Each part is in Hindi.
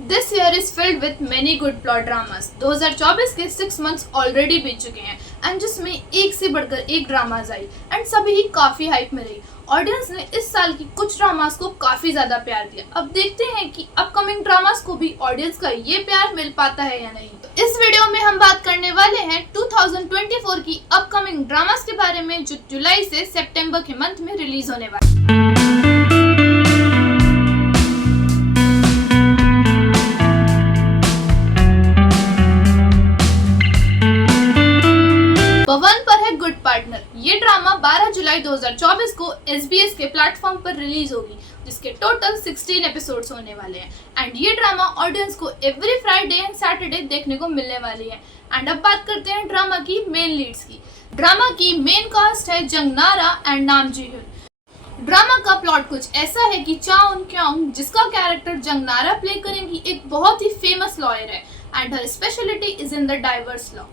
This year is filled with many good plot dramas. 2024 के 6 मंथ्स ऑलरेडी बीत चुके हैं एंड जिसमें एक से बढ़कर एक ड्रामाज आई एंड सभी ही काफी हाइप में रही। ऑडियंस ने इस साल की कुछ ड्रामास को काफी ज्यादा प्यार दिया। अब देखते हैं कि अपकमिंग ड्रामास को भी ऑडियंस का ये प्यार मिल पाता है या नहीं। तो इस वीडियो में हम बात करने वाले हैं 2024 की अपकमिंग ड्रामास के बारे में जो जुलाई से सितंबर के मंथ में रिलीज होने वाले हैं। वन पर है गुड पार्टनर। ये ड्रामा 12 जुलाई 2024 को SBS के प्लेटफॉर्म पर रिलीज होगी जिसके टोटल 16 एपिसोड्स होने वाले हैं एंड ये ड्रामा ऑडियंस को एवरी फ्राइडे एंड सैटरडे देखने को मिलने वाली है। एंड अब बात करते हैं ड्रामा की मेन लीड्स की। ड्रामा की मेन कास्ट है जंग नारा एंड नाम जी hyun। ड्रामा का प्लॉट कुछ ऐसा है कि चा उन क्योंग जिसका कैरेक्टर जंग नारा प्ले करेंगी एक बहुत ही फेमस लॉयर है and her speciality is in the diverse law.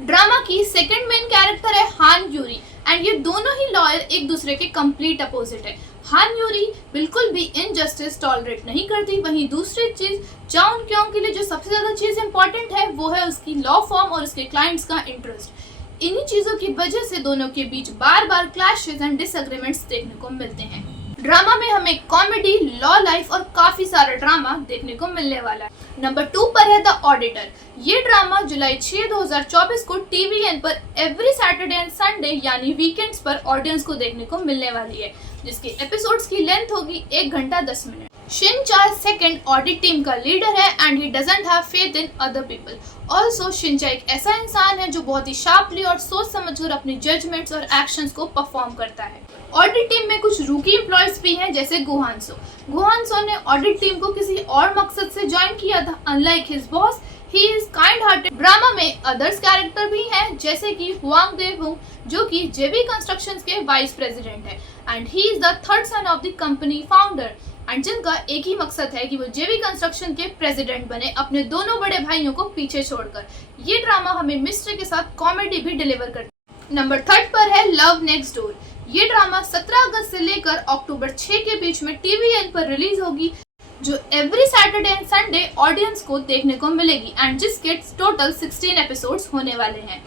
Drama की सेकंड मेन कैरेक्टर है हान यूरी एंड ये दोनों ही लॉयर एक दूसरे के कंप्लीट अपोजिट है। हान यूरी बिल्कुल भी इनजस्टिस टॉलरेट नहीं करती, वहीं दूसरी चीज चाउन क्योंग के लिए जो सबसे ज्यादा चीज इंपॉर्टेंट है वो है उसकी लॉ फॉर्म और उसके क्लाइंट्स का इंटरेस्ट। इन्हीं चीजों की वजह से दोनों के बीच बार बार क्लैशेस एंड डिसएग्रीमेंट्स देखने को मिलते हैं। ड्रामा में हमें कॉमेडी, लॉ लाइफ और काफी सारा ड्रामा देखने को मिलने वाला है। नंबर 2 पर है द ऑडिटर। ये ड्रामा जुलाई 6, 2024 को TVN पर एवरी सैटरडे एंड संडे यानी वीकेंड्स पर ऑडियंस को देखने को मिलने वाली है जिसके एपिसोड्स की लेंथ होगी 1 घंटा 10 मिनट। Shin Cha second audit team का लीडर है and he doesn't have faith in other people. Also Shincha एक ऐसा इंसान है जो बहुत ही शार्पली और सोच समझकर अपनी जजमेंट्स और एक्शंस को परफॉर्म करता है। ऑडिट टीम में कुछ रूकी एम्प्लॉयज भी हैं जैसे गुहानसो। गुहानसो ने ऑडिट टीम को किसी और मकसद से ज्वाइन किया था। Unlike his boss, he is kind hearted. Drama में अदर्स कैरेक्टर भी हैं जैसे कि हुआंग देवुंग जो कि जेबी कंस्ट्रक्शंस के वाइस प्रेसिडेंट है and he is the third son of the company founder and जिनका एक ही मकसद है कि वो जेबी कंस्ट्रक्शन के प्रेसिडेंट बने अपने दोनों बड़े भाइयों को पीछे छोड़कर। ये ड्रामा हमें मिस्ट्री के साथ कॉमेडी भी डिलीवर करता है। नंबर 3 पर है लव नेक्स्ट डोर। ये ड्रामा 17 अगस्त से लेकर अक्टूबर 6 के बीच में TVN पर रिलीज होगी जो every Saturday and Sunday audience को देखने को मिलेगी एंड जिसके टोटल 16 एपिसोड्स होने वाले हैं।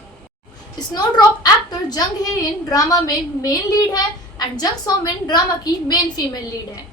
स्नोड्रॉप एक्टर जंग हे इन ड्रामा में मेन लीड है एंड जंग सो मिन ड्रामा की मेन फीमेल लीड है।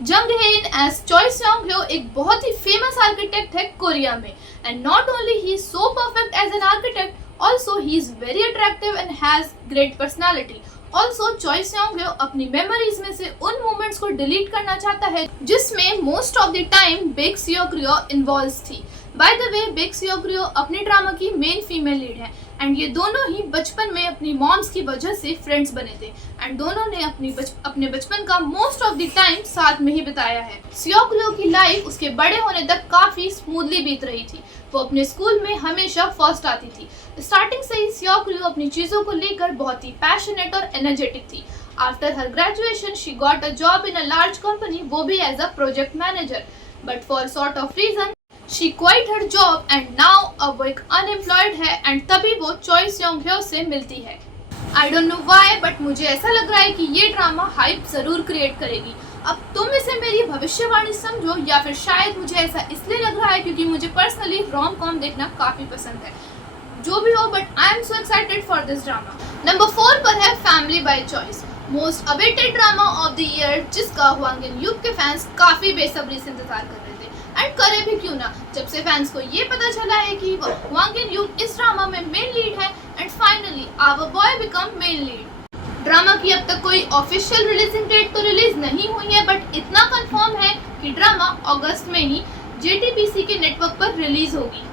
जंग हे इन एज चॉय सॉन्ग ह्यो एक बहुत ही फेमस आर्किटेक्ट है कोरिया में and not only he is so perfect as an architect, also he is very attractive and has great personality. Also Choi Song अपनी मेमोरीज में से उन मोमेंट्स को डिलीट करना चाहता है जिसमें most of the time Baek Seogrio involve थी। By the way Baek Seogrio अपने ड्रामा की मेन फीमेल लीड है एंड ये दोनों ही बचपन में अपनी मॉम्स की वजह से फ्रेंड्स बने थे एंड दोनों ने अपने बचपन का मोस्ट ऑफ द टाइम साथ में ही बिताया है। सियोग्रियो की लाइफ उसके बड़े होने तक काफी स्मूथली बीत रही थी। वो अपने स्कूल में हमेशा फर्स्ट आती थी। स्टार्टिंग से ही सियोग्रियो अपनी चीजों को लेकर बहुत ही पैशनेट और एनर्जेटिक थी। After her graduation she got a job in a large company, वो भी as a project manager, but for sort of reason she quit her job and now अब वो एक अनएम्प्लॉयड है एंड तभी वो चॉय सॉन्ग ह्यो से मिलती है। I don't know why but मुझे ऐसा लग रहा है कि ये ड्रामा हाइप जरूर क्रिएट करेगी। अब तुम इसे मेरी भविष्यवाणी समझो या फिर शायद मुझे ऐसा इसलिए लग रहा है क्योंकि मुझे पर्सनली रोम कॉम देखना काफी पसंद है। जो भी हो but I am so excited for this drama. Number 4 पर है family by choice, most awaited drama of the year जिसका हुआंग इन यूक के फैंस काफी बेसब्री से इंतजार कर रहे थे एंड करे भी क्यों ना जब से फैंस को ये पता चला है कि हुआंग इन यूक इस ड्रामा में मेन लीड है and finally our boy become main lead. Drama की अब तक कोई ऑफिशियल रिलीजिंग डेट तो रिलीज नहीं हुई है बट इतना कंफर्म है कि ड्रामा अगस्त में ही JTBC के नेटवर्क पर रिलीज होगी।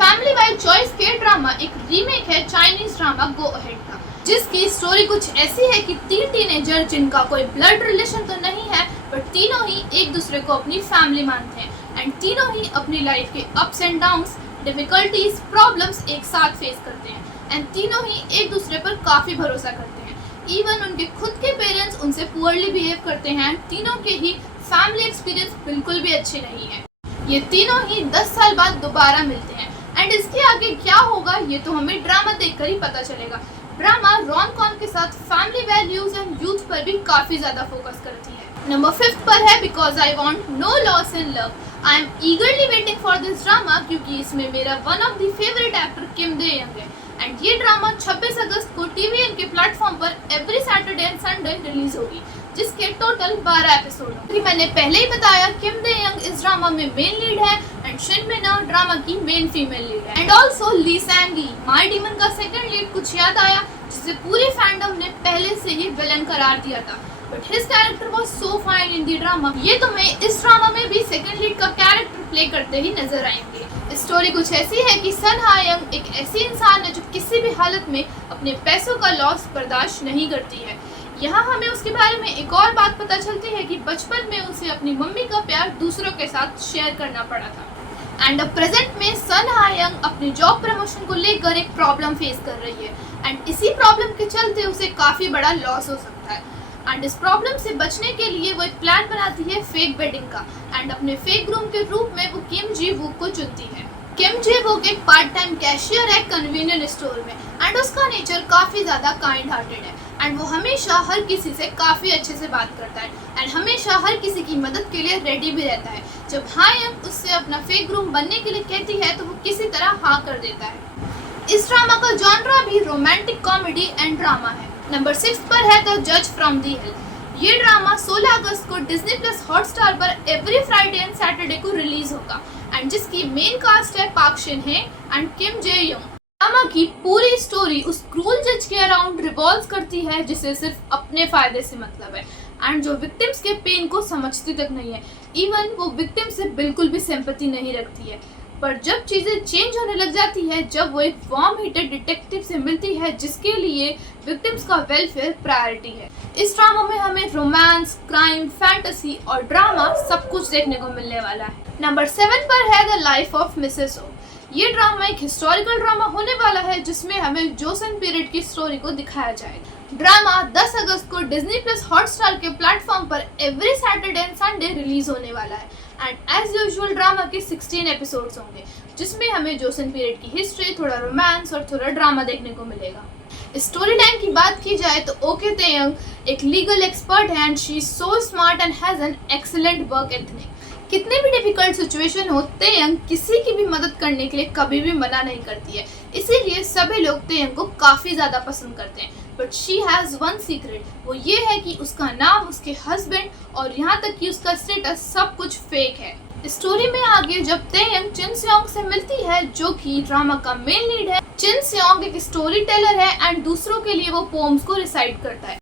फैमिली बाय चॉइस के ड्रामा एक रीमेक है चाइनीज ड्रामा गो अहेड का जिसकी स्टोरी कुछ ऐसी है कि 3 टीनेजर जिनका कोई ब्लड रिलेशन तो नहीं है बट तीनों ही एक दूसरे को अपनी फैमिली मानते हैं एंड तीनों ही अपनी लाइफ के ups and downs, difficulties, problems एक साथ फेस करते हैं एंड तीनों ही एक दूसरे पर काफी भरोसा करते हैं। इवन उनके खुद के पेरेंट्स उनसे पुअरली बिहेव करते हैं। तीनों के ही फैमिली एक्सपीरियंस बिल्कुल भी अच्छे नहीं है। ये तीनों ही 10 साल बाद दोबारा मिलते हैं एंड इसके आगे क्या होगा ये तो हमें ड्रामा देखकर ही पता चलेगा। ड्रामा रोम कॉम के साथ फैमिली वैल्यूज एंड यूथ पर भी काफी ज्यादा फोकस करती है। नंबर 5 पर है because I want no loss in love. I am eagerly waiting for this drama क्योंकि इसमें मेरा one of the favourite actor Kim Dae Young है एंड ये ड्रामा 26 अगस्त को TVN के प्लेटफॉर्म पर every Saturday and Sunday release होगी, जिसके टोटल 12 एपिसोड होंगे। मैंने पहले ही बताया किम दे यंग इस ड्रामा में मेन लीड है एंड शिन मिना ड्रामा की मेन फीमेल लीड है and also Lee Sang Yi My Demon का सेकंड लीड। कुछ याद आया जिसे पूरी फैंडम ने पहले से ही विलन करार दिया था, but his character was so fine in the drama. ये तुम्हें इस ड्रामा में भी सेकंड लीड का कैरेक्टर प्ले करते ही नजर आएंगे। स्टोरी कुछ ऐसी है कि सन हा यंग एक ऐसी इंसान है जो किसी भी हालत में अपने पैसों का लॉस बर्दाश्त नहीं करती है। यहाँ हमें उसके बारे में एक और बात पता चलती है कि बचपन में उसे अपनी मम्मी का प्यार दूसरों के साथ शेयर करना पड़ा था एंड अब प्रेजेंट में सन हा यंग अपने जॉब प्रमोशन को लेकर एक प्रॉब्लम फेस कर रही है एंड इसी प्रॉब्लम के चलते उसे काफी बड़ा लॉस हो सकता है एंड इस प्रॉब्लम से बचने के लिए वो एक प्लान बनाती है फेक वेडिंग का एंड अपने फेक ग्रूम के रूप में वो किम जी वूक को चुनती है। किम जी वूक एक पार्ट टाइम कैशियर है कन्वीनियंस स्टोर में एंड उसका नेचर काफी ज्यादा काइंड हार्टेड है एंड वो हमेशा हर किसी से काफी अच्छे से बात करता है एंड हमेशा हर किसी की मदद के लिए रेडी भी रहता है। जब हा यंग उससे अपना फेक ग्रूम बनने के लिए कहती है तो वो किसी तरह हाँ कर देता है। इस ड्रामा का जॉनरा भी रोमांटिक कॉमेडी एंड ड्रामा है। नंबर 6 पर है द जज फ्रॉम द हिल। ये ड्रामा 16 अगस्त को डिज्नी प्लस हॉटस्टार पर एवरी फ्राइडे एंड सैटरडे को रिलीज होगा एंड जिसकी मेन कास्ट है Park Shin Hye and Kim Jae Young. Drama की पूरी स्टोरी उस क्रूल जज के अराउंड रिवॉल्व करती है जिसे सिर्फ अपने फायदे से मतलब है एंड जो विक्टिम्स के पेन को समझती तक नहीं है। इवन वो विक्टिम से बिल्कुल भी सिंपैथी नहीं रखती है। पर जब चीजें चेंज होने लग जाती है, जब वो एक वार्म हार्टेड डिटेक्टिव से मिलती है जिसके लिए विक्टिम्स का वेलफेयर प्रायोरिटी है। इस ड्रामा में हमें रोमांस, क्राइम, फैंटेसी और ड्रामा सब कुछ देखने को मिलने वाला है। नंबर 7 पर है द लाइफ ऑफ मिसेस ओ। ये ड्रामा एक हिस्टोरिकल ड्रामा होने वाला है जिसमें हमें जोसन पीरियड की स्टोरी को दिखाया जाएगा। ड्रामा 10 अगस्त को डिज्नी प्लस हॉटस्टार के प्लेटफॉर्म पर every Saturday and Sunday release होने वाला है एंड एज यूजुअल ड्रामा के 16 एपिसोड्स होंगे जिसमें हमें जोसन पीरियड की हिस्ट्री, थोड़ा रोमांस और थोड़ा ड्रामा देखने को मिलेगा। स्टोरी लाइन की बात की जाए तो ओके ताeyang एक लीगल एक्सपर्ट है and she is so smart and has an excellent work ethic. कितनी भी डिफिकल्ट सिचुएशन हो, ताeyang किसी की भी मदद करने के लिए कभी भी मना नहीं करती है, इसीलिए सभी लोग ताeyang को काफी ज्यादा पसंद करते हैं। But she has one secret, वो ये है कि उसका नाम, उसके हस्बैंड और यहाँ तक कि उसका स्टेटस सब कुछ फेक है। स्टोरी में आगे जब ताeyang चिन सियोंग से मिलती है जो कि ड्रामा का मेन लीड है। चिन सियोंग एक स्टोरी टेलर है एंड दूसरों के लिए वो पोम्स को रिसाइट करता है।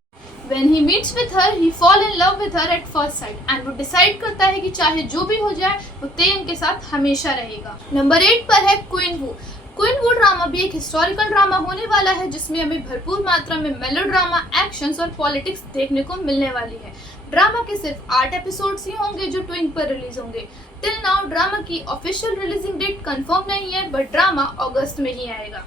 When he meets with her, he fall in love with her at first sight and वो डिसाइड करता है कि चाहे जो भी हो जाए वो ताeyang के साथ हमेशा रहेगा। नंबर 8 पर है क्वीन वू। क्वीन वू ड्रामा भी एक हिस्टोरिकल ड्रामा होने वाला है जिसमें हमें भरपूर मात्रा में मेलोड्रामा, एक्शंस और पॉलिटिक्स देखने को मिलने वाली है। ड्रामा के सिर्फ 8 एपिसोड्स ही होंगे जो ट्विंक पर रिलीज होंगे। टिल नाउ ड्रामा की ऑफिशियल रिलीजिंग डेट कंफर्म नहीं है बट ड्रामा अगस्त में ही आएगा।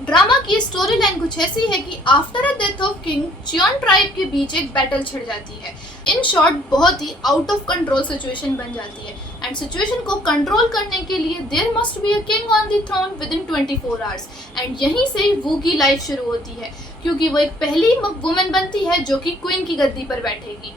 ड्रामा की स्टोरी लाइन कुछ ऐसी है कि after a death of king, Cheon tribe के बीच एक बैटल छिड़ जाती है। इन शॉर्ट बहुत ही आउट ऑफ कंट्रोल सिचुएशन बन जाती है एंड सिचुएशन को कंट्रोल करने के लिए there must be a king on the throne within 24 hours and यहीं से वू की लाइफ शुरू होती है क्योंकि वो एक पहली वुमेन बनती है जो कि क्वीन की गद्दी पर बैठेगी।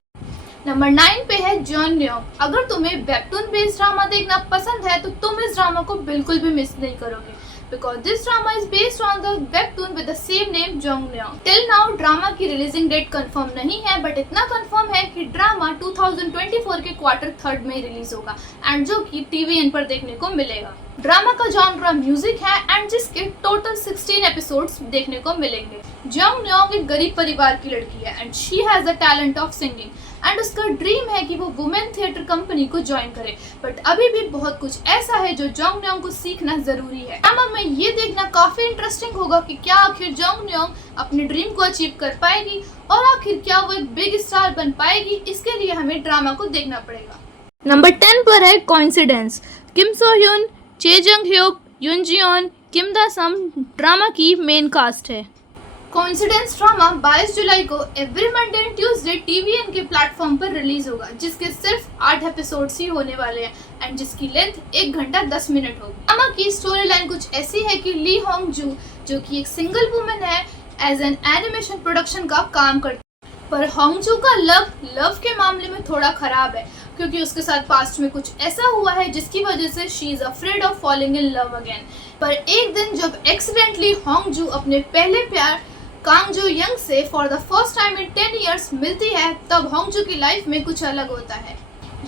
नंबर 9 पे है जॉन न्योंग। अगर तुम्हें वेबटून बेस्ड ड्रामा देखना पसंद है तो तुम इस ड्रामा को बिल्कुल भी मिस नहीं करोगे because this drama is based on the webtoon with the same name Jeongneon. Till now drama की रिलीजिंग डेट कंफर्म नहीं है बट इतना कंफर्म है कि ड्रामा 2024 के क्वार्टर 3 में रिलीज होगा एंड जो कि TVN पर देखने को मिलेगा। ड्रामा का जॉनरा म्यूजिक है एंड जिसके टोटल 16 एपिसोड्स देखने को मिलेंगे। जेongneon एक गरीब परिवार की लड़की है and she has a talent of singing and उसका ड्रीम है कि वो वुमेन थिएटर कंपनी को ज्वाइन करे बट अभी भी बहुत कुछ ऐसा है जो जेongneon को सीखना जरूरी है। ड्रामा में ये देखना काफी इंटरेस्टिंग होगा कि क्या आखिर जेongneon अपने ड्रीम को अचीव कर पाएगी और आखिर क्या वो एक बिग स्टार बन पाएगी। इसके लिए हमें ड्रामा को देखना पड़ेगा। नंबर 10 पर है कोइंसिडेंस। किम सो ह्यून, चे जंग ह्योक, युन जियोन, किम दा सम ड्रामा की मेन कास्ट है। कोइंसिडेंस ड्रामा 22 जुलाई को every Monday and Tuesday TVN के प्लेटफॉर्म पर रिलीज होगा जिसके सिर्फ 8 एपिसोड्स ही होने वाले हैं एंड जिसकी लेंथ 1 घंटा 10 मिनट होगी। ड्रामा की स्टोरी लाइन कुछ ऐसी है कि ली होंग जू जो कि एक सिंगल वुमन है एज एन एनिमेशन प्रोडक्शन का काम करती है पर होंगजू का लव के मामले में थोड़ा खराब है। क्योंकि उसके साथ पास्ट में कुछ ऐसा हुआ है जिसकी वजह से she is afraid of falling in love again. पर एक दिन जब एक्सीडेंटली होंगजू अपने पहले प्यार कांग जो यंग से for the first time in 10 years मिलती है, तब होंगजू की लाइफ में कुछ अलग होता है।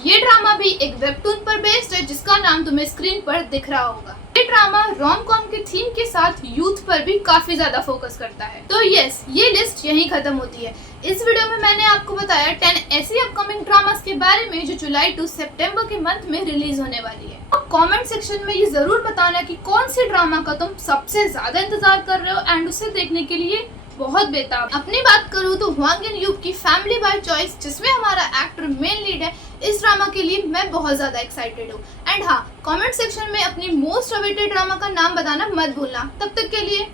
ये ड्रामा भी एक वेबटून पर बेस्ड है जिसका नाम तुम्हें स्क्रीन पर दिख रहा होगा। ये ड्रामा रोम कॉम के थीम के साथ यूथ पर भी काफी ज्यादा फोकस करता है। तो यस, ये लिस्ट यहीं खत्म होती है। इस वीडियो में मैंने आपको बताया 10 ऐसी अपकमिंग ड्रामास के बारे में जो जुलाई टू सितंबर के मंथ में रिलीज होने वाली है। अब कमेंट सेक्शन में ये जरूर बताना कि कौन सी ड्रामा का तुम सबसे ज्यादा इंतजार कर रहे हो एंड उसे देखने के लिए बहुत बेताब। अपनी बात करूँ तो हवांग इन यूप की फैमिली बाय चॉइस, जिसमें हमारा एक्टर मेन लीड है, इस ड्रामा के लिए मैं बहुत ज्यादा एक्साइटेड हूँ। एंड हाँ, कमेंट सेक्शन में अपनी मोस्ट अवेटेड ड्रामा का नाम बताना मत भूलना। तब तक के लिए